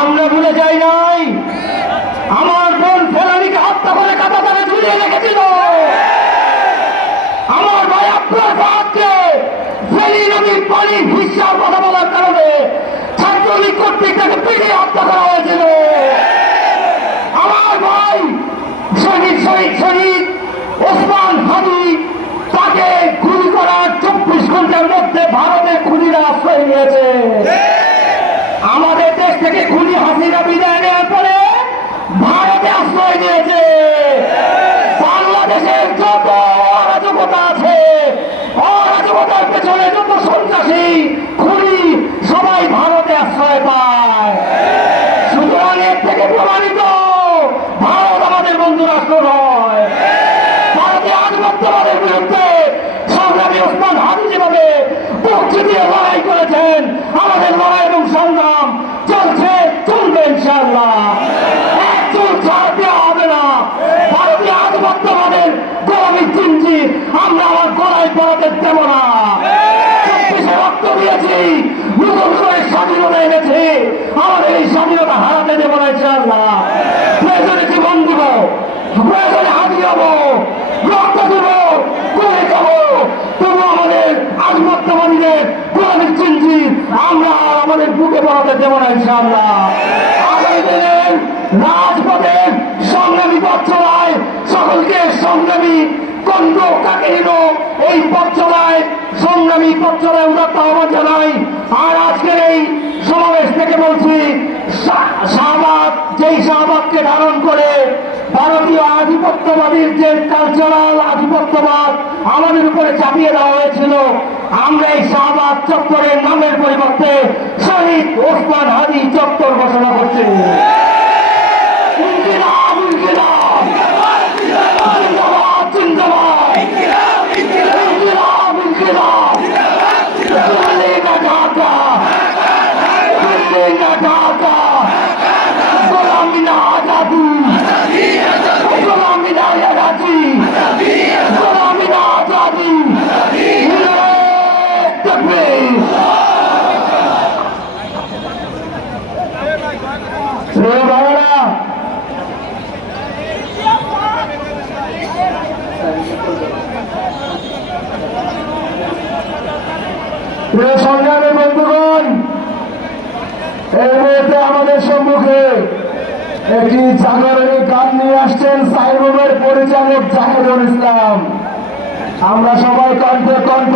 আমরা ভুলে যাই নাই আমার বোন ফেলানিকে হত্যা করে কাঁটাতারে ঝুলিয়ে রেখেছিল। আমার ভাই আব্দুল ফাহাদকে ফেনী নদীর পানি হিসাব কথা বলার কারণে ছাত্রলীগ কর্তৃক তাকে পিটিয়ে হত্যা করা হয়েছিল। আমার ভাই শহীদ ওসমান হাদি তাকে গুলি করার 24 ঘন্টার মধ্যে ভারতের খুনিরা আশ্রয় নিয়েছে। আমাদের দেশ থেকে খুনি হাসিনা বিদায় নেওয়ার পরে ভারতে আশ্রয় নিয়েছে। বাংলাদেশের যত অরাজকতা আছে, অরাজকতার পেছনে যত সন্ত্রাসী খুনি সবাই ভারতে আশ্রয় পায়। সুতরাং এর থেকে প্রমাণিত ভারত আমাদের বন্ধু রাষ্ট্র নয়। ভারতে আধিপত্যবাদের বিরুদ্ধে সংগ্রামী ওসমান হাদি যেভাবে পক্ষে দিয়ে লড়াই করেছেন, আমাদের লড়াই এবং সংগ্রাম চলছে, চলবে ইনশাআল্লাহ। এক চুল ছাড় দেওয়া হবে না। ভারতীয় আধিপত্যবাদের গোলামির চিনছি আমরা আমার গলায় পড়াতে দেব না। 24 রক্ত দিয়েছি, নতুন করে স্বাধীনতা এনেছি, আমাদের এই স্বাধীনতা হারাতে দেব না ইনশাআল্লাহ। প্রয়োজনে জীবন দিব, প্রয়োজনে হাতি হব, রক্ত দেব, করে খাবো, তবু আমাদের আধিপত্যবাদীদের গোলামির চিনছি আমরা আমাদের বুকে পড়াতে দেব না ইনশাআল্লাহ। আগামী দিনের রাজপথের সংগ্রামী পথ চলায় সকলকে সংগ্রামী কণ্ঠ কাকেহীন এই পথ চলায় সংগ্রামী পথ চলায় উদাত্ত আহ্বান জানাই। আর আজকের এই সমাবেশ থেকে বলছি, শাহবাগ যেই শাহবাগকে ধারণ করে ভারতীয় আধিপত্যবাদীর যে কালচারাল আধিপত্যবাদ আমাদের উপরে চাপিয়ে দেওয়া হয়েছিল, আমরা এই শাহবাগ চত্বরের নামের পরিবর্তে শহীদ ওসমান হাদি চত্বর ঘোষণা করছি। সংগ্রামী বন্ধুগণ, এই মুহূর্তে আমাদের সম্মুখে একটি জাগরণী গান নিয়ে আসছেন সাইরুমের পরিচালক জাহিদুল ইসলাম। আমরা সবাই কণ্ঠে কণ্ঠ